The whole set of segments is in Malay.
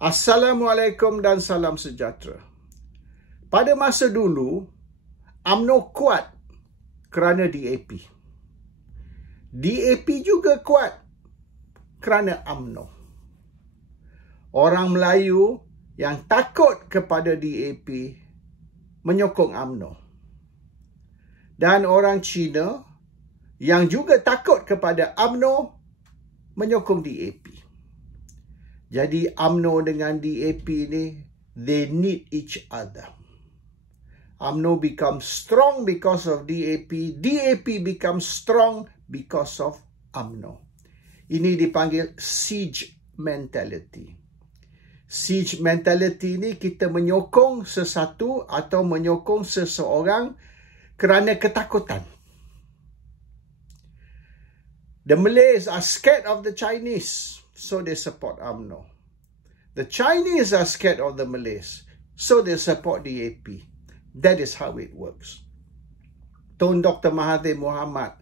Assalamualaikum dan salam sejahtera. Pada masa dulu, UMNO kuat kerana DAP. DAP juga kuat kerana UMNO. Orang Melayu yang takut kepada DAP menyokong UMNO. Dan orang Cina yang juga takut kepada UMNO menyokong DAP. Jadi UMNO dengan DAP ni, they need each other. UMNO becomes strong because of DAP. DAP becomes strong because of UMNO. Ini dipanggil siege mentality. Siege mentality ni kita menyokong sesuatu atau menyokong seseorang kerana ketakutan. The Malays are scared of the Chinese, so they support UMNO. The Chinese are scared of the Malays, so they support DAP. That is how it works. Tun Dr. Mahathir Mohamad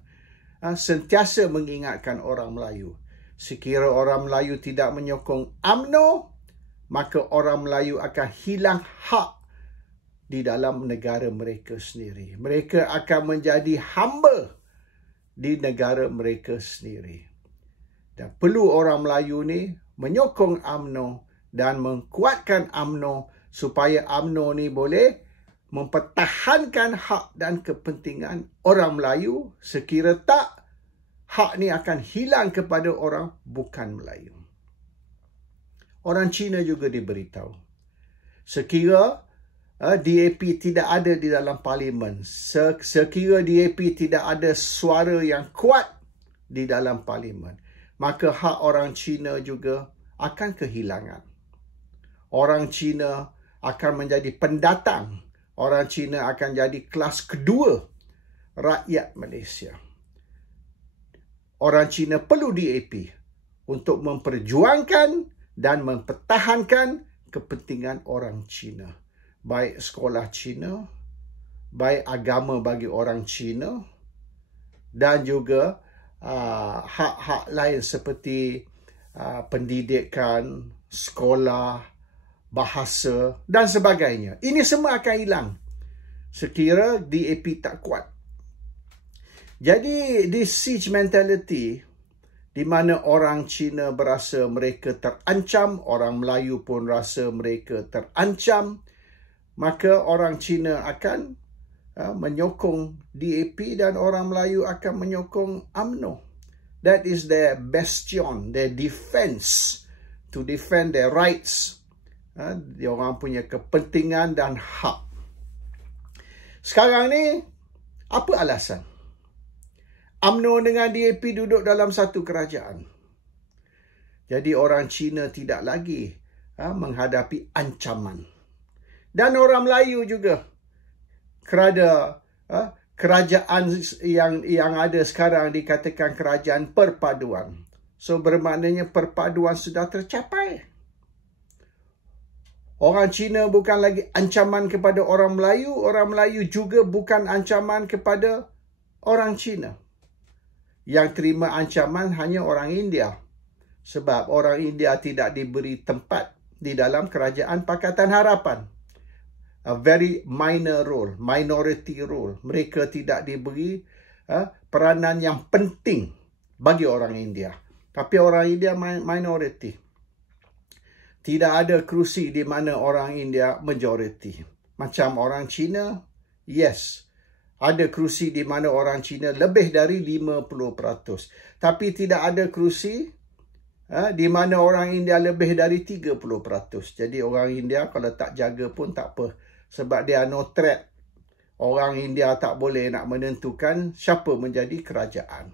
sentiasa mengingatkan orang Melayu. Sekira orang Melayu tidak menyokong UMNO, maka orang Melayu akan hilang hak di dalam negara mereka sendiri. Mereka akan menjadi hamba di negara mereka sendiri. Dan perlu orang Melayu ni menyokong UMNO dan menguatkan UMNO supaya UMNO ni boleh mempertahankan hak dan kepentingan orang Melayu. Sekira tak, hak ni akan hilang kepada orang bukan Melayu. Orang Cina juga diberitahu. Sekira DAP tidak ada di dalam parlimen, sekira DAP tidak ada suara yang kuat di dalam parlimen, maka hak orang Cina juga akan kehilangan. Orang Cina akan menjadi pendatang. Orang Cina akan jadi kelas kedua rakyat Malaysia. Orang Cina perlu DAP untuk memperjuangkan dan mempertahankan kepentingan orang Cina. Baik sekolah Cina, baik agama bagi orang Cina, dan juga hak-hak lain seperti pendidikan, sekolah, bahasa dan sebagainya. Ini semua akan hilang sekira DAP tak kuat. Jadi di siege mentality, di mana orang Cina berasa mereka terancam, orang Melayu pun rasa mereka terancam, maka orang Cina akan menyokong DAP dan orang Melayu akan menyokong UMNO. That is their bastion, their defense, to defend their rights. Dia orang punya kepentingan dan hak. Sekarang ni, apa alasan UMNO dengan DAP duduk dalam satu kerajaan? Jadi orang Cina tidak lagi menghadapi ancaman. Dan orang Melayu juga, kerana kerajaan yang ada sekarang dikatakan kerajaan perpaduan. So bermaknanya perpaduan sudah tercapai. Orang Cina bukan lagi ancaman kepada orang Melayu juga bukan ancaman kepada orang Cina. Yang terima ancaman hanya orang India. Sebab orang India tidak diberi tempat di dalam kerajaan Pakatan Harapan. A very minor role, minority role. Mereka tidak diberi peranan yang penting bagi orang India. Tapi orang India minority. Tidak ada kerusi di mana orang India majority. Macam orang Cina, yes. Ada kerusi di mana orang Cina lebih dari 50%. Tapi tidak ada kerusi di mana orang India lebih dari 30%. Jadi orang India kalau tak jaga pun tak apa. Sebab dia no threat. Orang India tak boleh nak menentukan siapa menjadi kerajaan.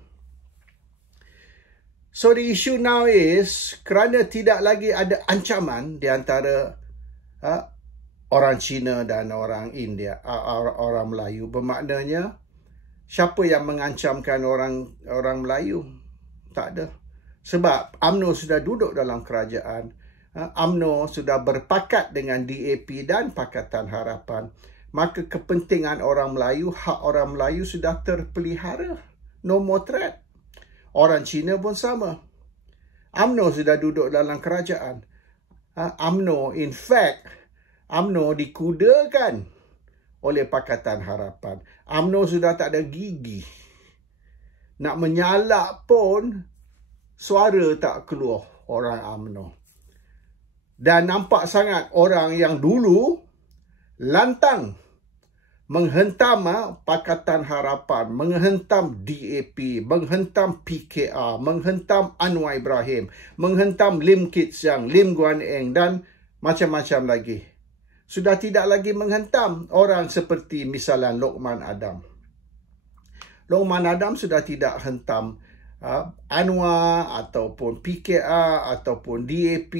So the issue now is, kerana tidak lagi ada ancaman di antara orang Cina dan orang India, orang Melayu, bermaknanya siapa yang mengancamkan orang Melayu? Tak ada. Sebab UMNO sudah duduk dalam kerajaan. UMNO sudah berpakat dengan DAP dan Pakatan Harapan. Maka kepentingan orang Melayu, hak orang Melayu sudah terpelihara. No more threat. Orang Cina pun sama. UMNO sudah duduk dalam kerajaan. UMNO, in fact, UMNO dikudakan oleh Pakatan Harapan. UMNO sudah tak ada gigi. Nak menyalak pun suara tak keluar orang UMNO. Dan nampak sangat orang yang dulu lantang menghentam Pakatan Harapan, menghentam DAP, menghentam PKR, menghentam Anwar Ibrahim, menghentam Lim Kit Siang, Lim Guan Eng dan macam-macam lagi. Sudah tidak lagi menghentam orang seperti misalnya Lokman Adam. Lokman Adam sudah tidak hentam Anwar ataupun PKR ataupun DAP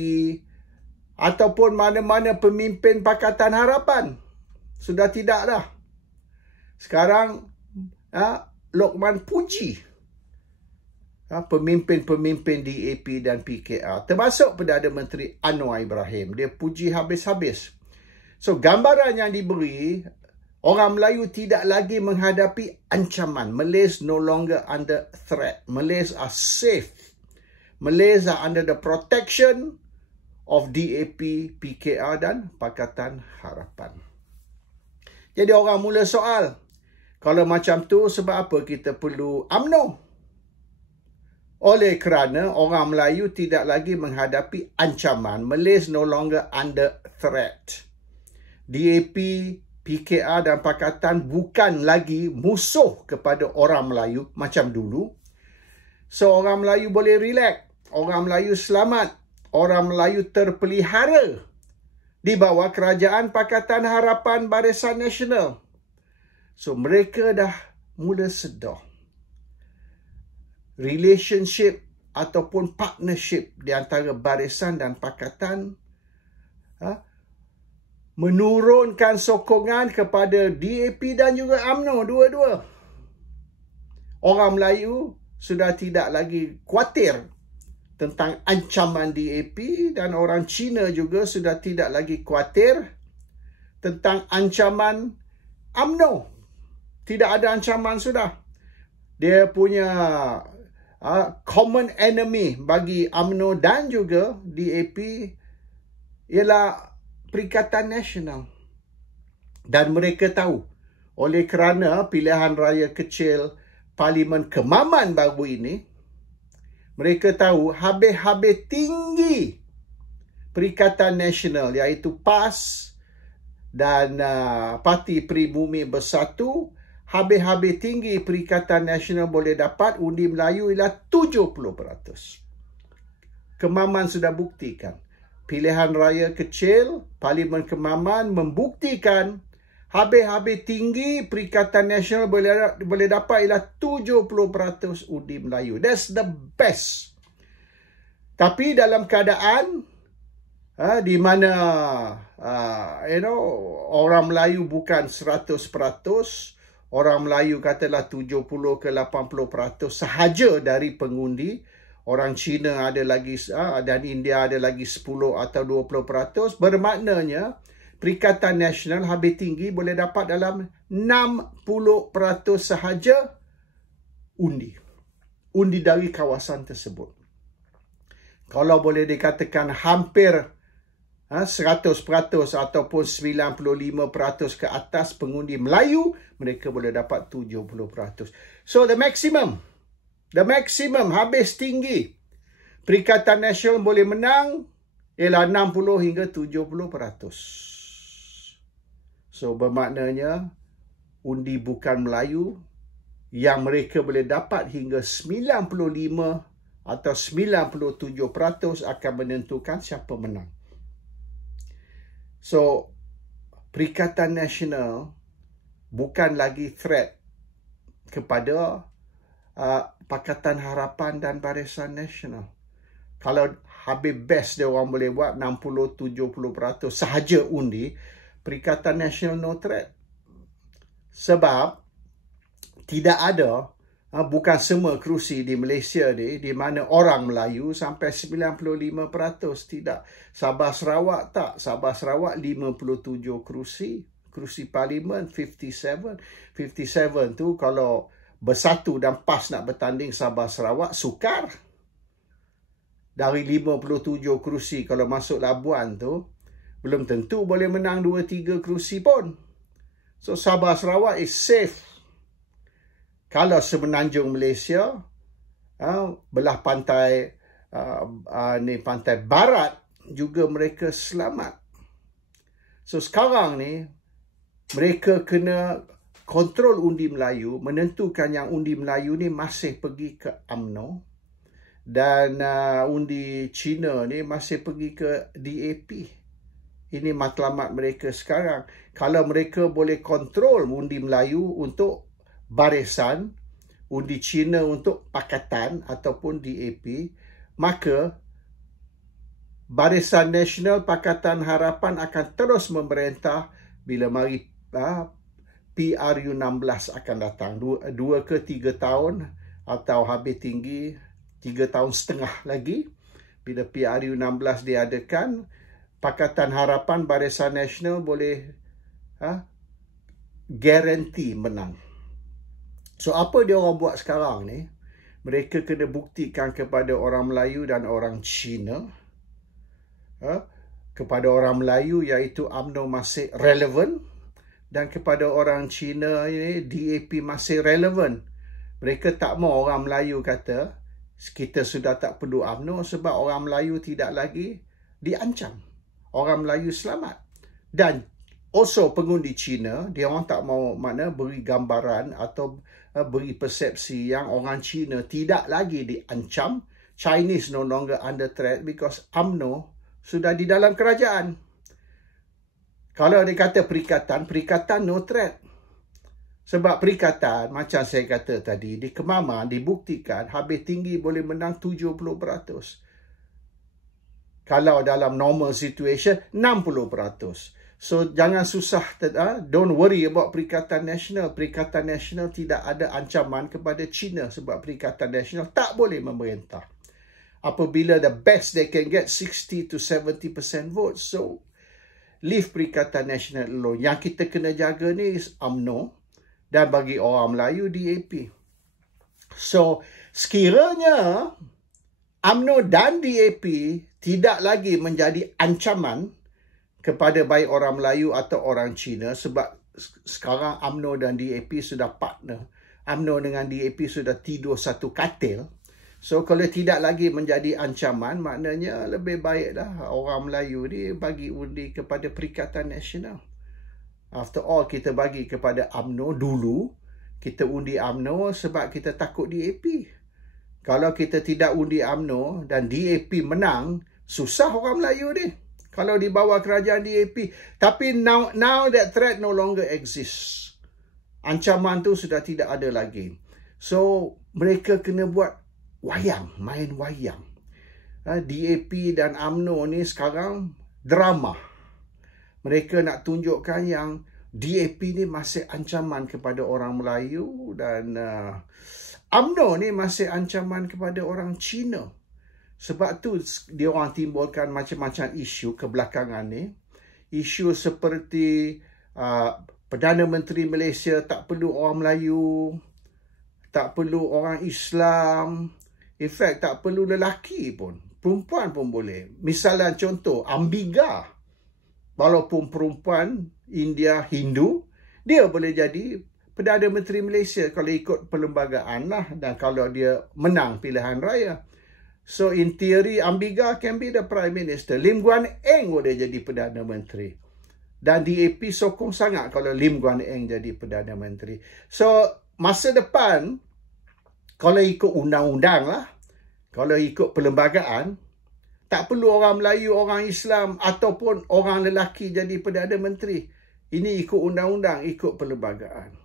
ataupun mana-mana pemimpin Pakatan Harapan. Sudah tidak dah. Sekarang Lokman puji pemimpin-pemimpin DAP dan PKR, termasuk Perdana Menteri Anwar Ibrahim. Dia puji habis-habis. So, gambaran yang diberi, orang Melayu tidak lagi menghadapi ancaman. Malays no longer under threat. Malays are safe. Malays are under the protection of DAP, PKR dan Pakatan Harapan. Jadi orang mula soal, kalau macam tu sebab apa kita perlu UMNO? Oleh kerana orang Melayu tidak lagi menghadapi ancaman. Malays no longer under threat. DAP, PKR dan Pakatan bukan lagi musuh kepada orang Melayu macam dulu. So orang Melayu boleh relax. Orang Melayu selamat. Orang Melayu terpelihara di bawah kerajaan Pakatan Harapan Barisan Nasional. So mereka dah mula sedar. Relationship ataupun partnership di antara barisan dan pakatan menurunkan sokongan kepada DAP dan juga UMNO dua-dua. Orang Melayu sudah tidak lagi khawatir tentang ancaman DAP dan orang Cina juga sudah tidak lagi khawatir tentang ancaman UMNO. Tidak ada ancaman sudah. Dia punya common enemy bagi UMNO dan juga DAP ialah Perikatan Nasional. Dan mereka tahu, oleh kerana pilihan raya kecil Parlimen Kemaman baru ini, mereka tahu habis-habis tinggi Perikatan Nasional iaitu PAS dan Parti Pribumi Bersatu, habis-habis tinggi Perikatan Nasional boleh dapat undi Melayu ialah 70%. Kemaman sudah buktikan. Pilihan raya kecil Parlimen Kemaman membuktikan habis-habis tinggi Perikatan Nasional boleh dapat ialah 70% undi Melayu. That's the best. Tapi dalam keadaan di mana orang Melayu bukan 100%, orang Melayu katalah 70 ke 80% sahaja dari pengundi. Orang Cina ada lagi dan India ada lagi 10 atau 20%. Bermaknanya Perikatan Nasional habis tinggi boleh dapat dalam 60% sahaja undi. Undi dari kawasan tersebut. Kalau boleh dikatakan hampir 100% ataupun 95% ke atas pengundi Melayu, mereka boleh dapat 70%. So the maximum habis tinggi Perikatan Nasional boleh menang ialah 60 hingga 70%. So bermaknanya undi bukan Melayu yang mereka boleh dapat hingga 95 atau 97% akan menentukan siapa menang. So Perikatan Nasional bukan lagi threat kepada Pakatan Harapan dan Barisan Nasional. Kalau habis best dia orang boleh buat 60-70% sahaja undi, Perikatan Nasional no threat. Sebab tidak ada, bukan semua kerusi di Malaysia di mana orang Melayu sampai 95%. Tidak. Sabah Sarawak tak. Sabah Sarawak 57 kerusi. Kerusi Parlimen 57. 57 tu kalau Bersatu dan PAS nak bertanding Sabah Sarawak, sukar. dari 57 kerusi kalau masuk Labuan tu, belum tentu boleh menang 2-3 kerusi pun. So Sabah Sarawak is safe. Kalau semenanjung Malaysia, belah pantai pantai barat juga mereka selamat. So sekarang ni mereka kena kontrol undi Melayu, menentukan yang undi Melayu ni masih pergi ke UMNO dan undi Cina ni masih pergi ke DAP. Ini matlamat mereka sekarang. Kalau mereka boleh kontrol undi Melayu untuk barisan, undi Cina untuk Pakatan ataupun DAP, maka Barisan Nasional Pakatan Harapan akan terus memerintah bila mari PRU16 akan datang. 2 ke 3 tahun atau habis tinggi 3 tahun setengah lagi. Bila PRU16 diadakan, Pakatan Harapan Barisan Nasional boleh garanti menang. So apa dia orang buat sekarang ni? Mereka kena buktikan kepada orang Melayu dan orang Cina, kepada orang Melayu iaitu UMNO masih relevan, dan kepada orang Cina ini DAP masih relevan. Mereka tak mau orang Melayu kata kita sudah tak perlu UMNO sebab orang Melayu tidak lagi diancam. Orang Melayu selamat. Dan also pengundi Cina, dia orang tak mau beri gambaran atau beri persepsi yang orang Cina tidak lagi diancam. Chinese no longer under threat because UMNO sudah di dalam kerajaan. Kalau dia kata perikatan no threat. Sebab perikatan, macam saya kata tadi, di Kemaman dibuktikan habis tinggi boleh menang 70%. Kalau dalam normal situation, 60%. So, jangan susah, don't worry about Perikatan Nasional. Perikatan Nasional tidak ada ancaman kepada China sebab Perikatan Nasional tak boleh memerintah. Apabila the best they can get 60 to 70% vote. So, leave Perikatan Nasional alone. Yang kita kena jaga ni is UMNO dan bagi orang Melayu DAP. So, sekiranya UMNO dan DAP tidak lagi menjadi ancaman kepada baik orang Melayu atau orang Cina sebab sekarang UMNO dan DAP sudah partner. UMNO dengan DAP sudah tidur satu katil. So, kalau tidak lagi menjadi ancaman, maknanya lebih baiklah orang Melayu ni bagi undi kepada Perikatan Nasional. After all, kita bagi kepada UMNO dulu. Kita undi UMNO sebab kita takut DAP. Kalau kita tidak undi UMNO dan DAP menang, susah orang Melayu ni. Kalau di bawah kerajaan DAP. Tapi now that threat no longer exists. Ancaman tu sudah tidak ada lagi. So, mereka kena buat wayang, main wayang. DAP dan UMNO ni sekarang drama. Mereka nak tunjukkan yang DAP ni masih ancaman kepada orang Melayu dan UMNO ni masih ancaman kepada orang Cina. Sebab tu dia orang timbulkan macam-macam isu kebelakangan ni. Isu seperti Perdana Menteri Malaysia tak perlu orang Melayu, tak perlu orang Islam. In fact, tak perlu lelaki pun. Perempuan pun boleh. Misalnya contoh, Ambiga. Walaupun perempuan India Hindu, dia boleh jadi Perdana Menteri Malaysia kalau ikut perlembagaan lah. Dan kalau dia menang pilihan raya. So, in theory, Ambiga can be the Prime Minister. Lim Guan Eng boleh jadi Perdana Menteri. Dan DAP sokong sangat kalau Lim Guan Eng jadi Perdana Menteri. So, masa depan, kalau ikut undang-undang lah, kalau ikut perlembagaan, tak perlu orang Melayu, orang Islam ataupun orang lelaki jadi Perdana Menteri. Ini ikut undang-undang, ikut perlembagaan.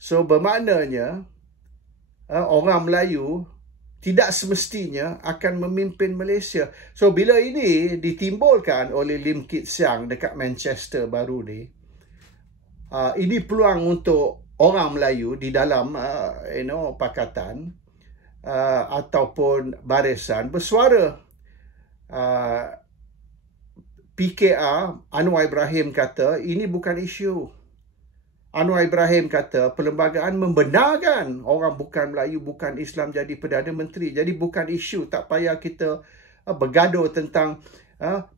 So, bermaknanya, orang Melayu tidak semestinya akan memimpin Malaysia. So, bila ini ditimbulkan oleh Lim Kit Siang dekat Manchester baru ni, ini peluang untuk orang Melayu di dalam pakatan ataupun barisan bersuara. PKR Anwar Ibrahim kata ini bukan isu. Anwar Ibrahim kata perlembagaan membenarkan orang bukan Melayu, bukan Islam jadi Perdana Menteri. Jadi bukan isu, tak payah kita bergaduh tentang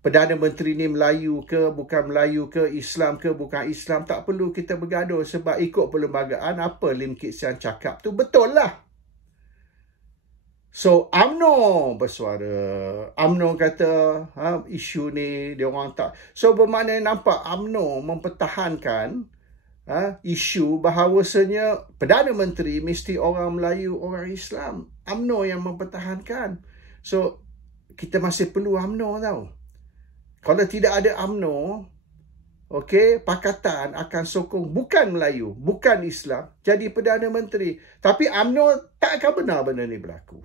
Perdana Menteri ni Melayu ke, bukan Melayu ke, Islam ke, bukan Islam. Tak perlu kita bergaduh sebab ikut perlembagaan apa Lim Kit Siang cakap tu betul lah. So UMNO bersuara. UMNO kata isu ni dia orang tak. So bermakna nampak UMNO mempertahankan isu bahawasanya Perdana Menteri mesti orang Melayu, orang Islam. UMNO yang mempertahankan. So, kita masih perlu UMNO tau. Kalau tidak ada UMNO, okey, Pakatan akan sokong bukan Melayu, bukan Islam, jadi Perdana Menteri. Tapi UMNO tak akan benar benda ni berlaku.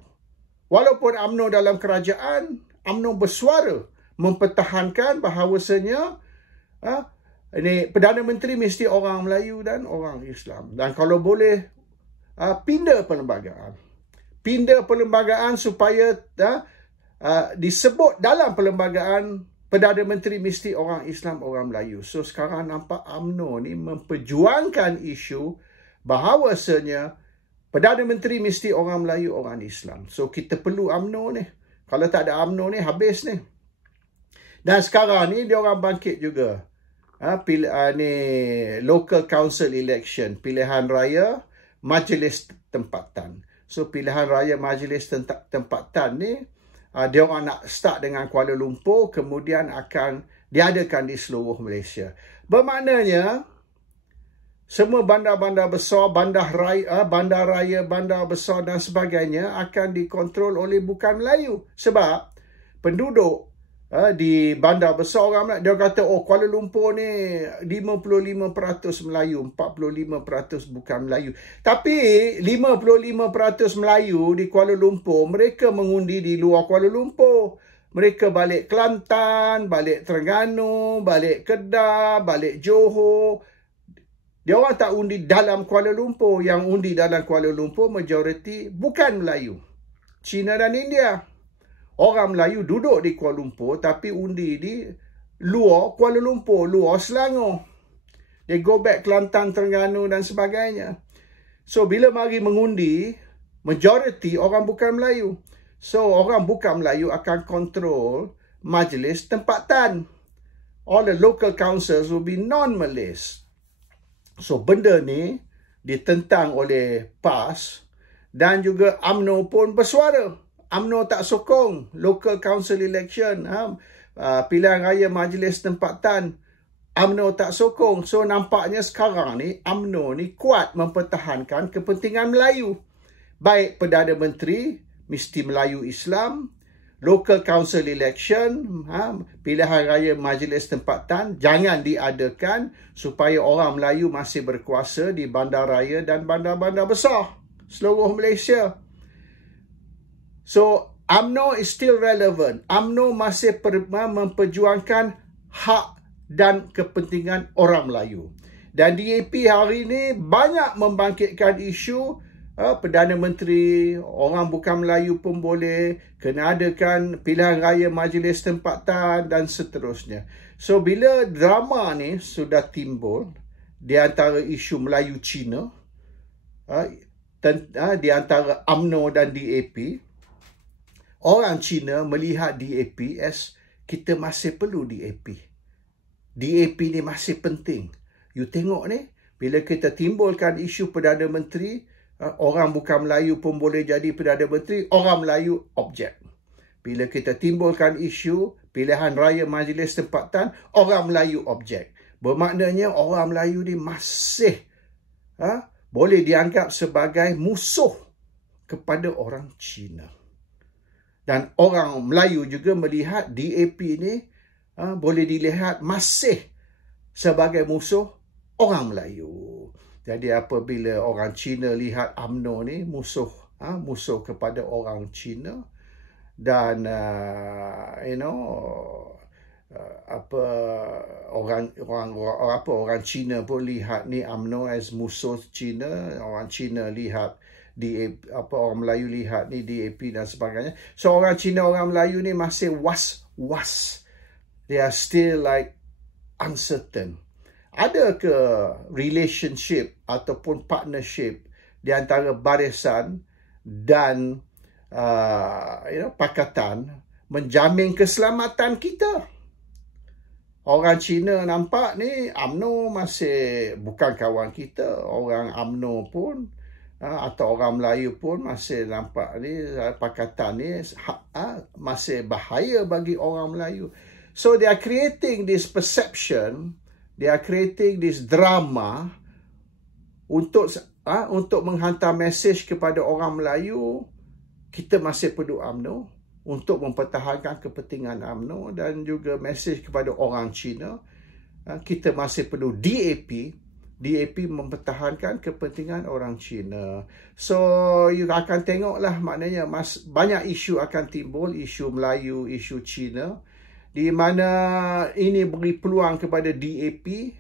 Walaupun UMNO dalam kerajaan, UMNO bersuara mempertahankan bahawasanya ini Perdana Menteri mesti orang Melayu dan orang Islam. Dan kalau boleh, pindah perlembagaan. Pindah perlembagaan supaya disebut dalam perlembagaan Perdana Menteri mesti orang Islam, orang Melayu. So sekarang nampak UMNO ni memperjuangkan isu bahawasanya Perdana Menteri mesti orang Melayu, orang Islam. So kita perlu UMNO ni. Kalau tak ada UMNO ni, habis ni. Dan sekarang ni dia orang bangkit juga. Ni local council election, pilihan raya majlis tempatan. So pilihan raya majlis tempatan ni dia orang nak start dengan Kuala Lumpur, kemudian akan diadakan di seluruh Malaysia. Bermaknanya semua bandar-bandar besar, bandar raya, bandar besar dan sebagainya akan dikontrol oleh bukan Melayu. Sebab penduduk di bandar besar orang dia kata Kuala Lumpur ni 55% Melayu, 45% bukan Melayu. Tapi 55% Melayu di Kuala Lumpur, mereka mengundi di luar Kuala Lumpur. Mereka balik Kelantan, balik Terengganu, balik Kedah, balik Johor. Dia orang tak undi dalam Kuala Lumpur. Yang undi dalam Kuala Lumpur majoriti bukan Melayu, Cina dan India. Orang Melayu duduk di Kuala Lumpur tapi undi di luar Kuala Lumpur, luar Selangor. They go back Kelantan, Terengganu dan sebagainya. So bila mari mengundi, majoriti orang bukan Melayu. So orang bukan Melayu akan kontrol majlis tempatan. All the local councils will be non-Malays. So benda ni ditentang oleh PAS dan juga UMNO pun bersuara. UMNO tak sokong local council election, pilihan raya majlis tempatan. UMNO tak sokong. So nampaknya sekarang ni UMNO ni kuat mempertahankan kepentingan Melayu. Baik Perdana Menteri mesti Melayu Islam, local council election, pilihan raya majlis tempatan jangan diadakan supaya orang Melayu masih berkuasa di bandar raya dan bandar-bandar besar seluruh Malaysia. So, UMNO is still relevant. UMNO masih memperjuangkan hak dan kepentingan orang Melayu. Dan DAP hari ini banyak membangkitkan isu Perdana Menteri, orang bukan Melayu pun boleh, kena adakan pilihan raya majlis tempatan dan seterusnya. So, bila drama ni sudah timbul di antara isu Melayu-Cina, di antara UMNO dan DAP, orang Cina melihat DAP as kita masih perlu DAP. DAP ni masih penting. You tengok ni, bila kita timbulkan isu Perdana Menteri, orang bukan Melayu pun boleh jadi Perdana Menteri, orang Melayu objek. Bila kita timbulkan isu pilihan raya majlis tempatan, orang Melayu objek. Bermaknanya orang Melayu ni masih boleh dianggap sebagai musuh kepada orang Cina. Dan orang Melayu juga melihat DAP ni boleh dilihat masih sebagai musuh orang Melayu. Jadi apabila orang Cina lihat UMNO ni musuh kepada orang Cina dan orang Cina pun lihat ni UMNO as musuh Cina, orang Cina lihat orang Melayu lihat ni DAP dan sebagainya. So orang Cina, orang Melayu ni masih was-was. They are still like uncertain. ada ke relationship ataupun partnership di antara barisan dan pakatan menjamin keselamatan kita? Orang Cina nampak ni UMNO masih bukan kawan kita. Orang UMNO pun atau orang Melayu pun masih nampak ni pakatan ni masih bahaya bagi orang Melayu. So they are creating this perception, they are creating this drama untuk menghantar mesej kepada orang Melayu, kita masih perlu UMNO untuk mempertahankan kepentingan UMNO, dan juga mesej kepada orang Cina, kita masih perlu DAP. DAP mempertahankan kepentingan orang Cina. So, you akan tengoklah, maknanya banyak isu akan timbul, isu Melayu, isu Cina, di mana ini beri peluang kepada DAP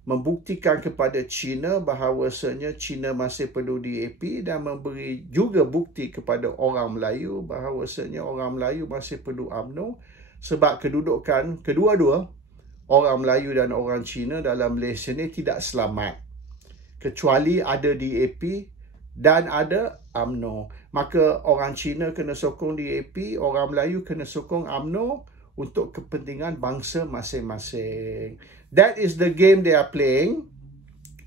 membuktikan kepada China bahawasanya China masih perlu DAP, dan memberi juga bukti kepada orang Melayu bahawasanya orang Melayu masih perlu UMNO, sebab kedudukan kedua-dua, orang Melayu dan orang Cina dalam Malaysia ni tidak selamat kecuali ada DAP dan ada UMNO. Maka orang Cina kena sokong DAP, orang Melayu kena sokong UMNO untuk kepentingan bangsa masing-masing. That is the game they are playing.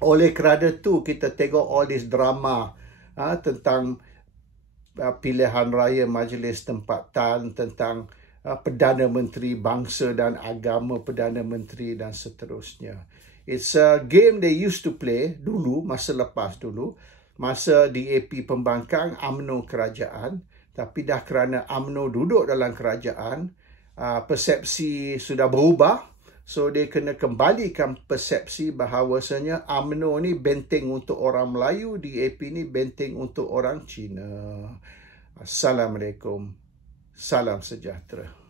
Oleh kerana tu kita tengok all this drama tentang pilihan raya Majlis Tempatan, tentang Perdana Menteri Bangsa dan Agama, Perdana Menteri dan seterusnya. It's a game they used to play dulu, masa lepas dulu, masa DAP pembangkang, UMNO kerajaan. Tapi dah kerana UMNO duduk dalam kerajaan, persepsi sudah berubah. So, dia kena kembalikan persepsi bahawasanya UMNO ni benteng untuk orang Melayu, DAP ni benteng untuk orang Cina. Assalamualaikum. Salam sejahtera.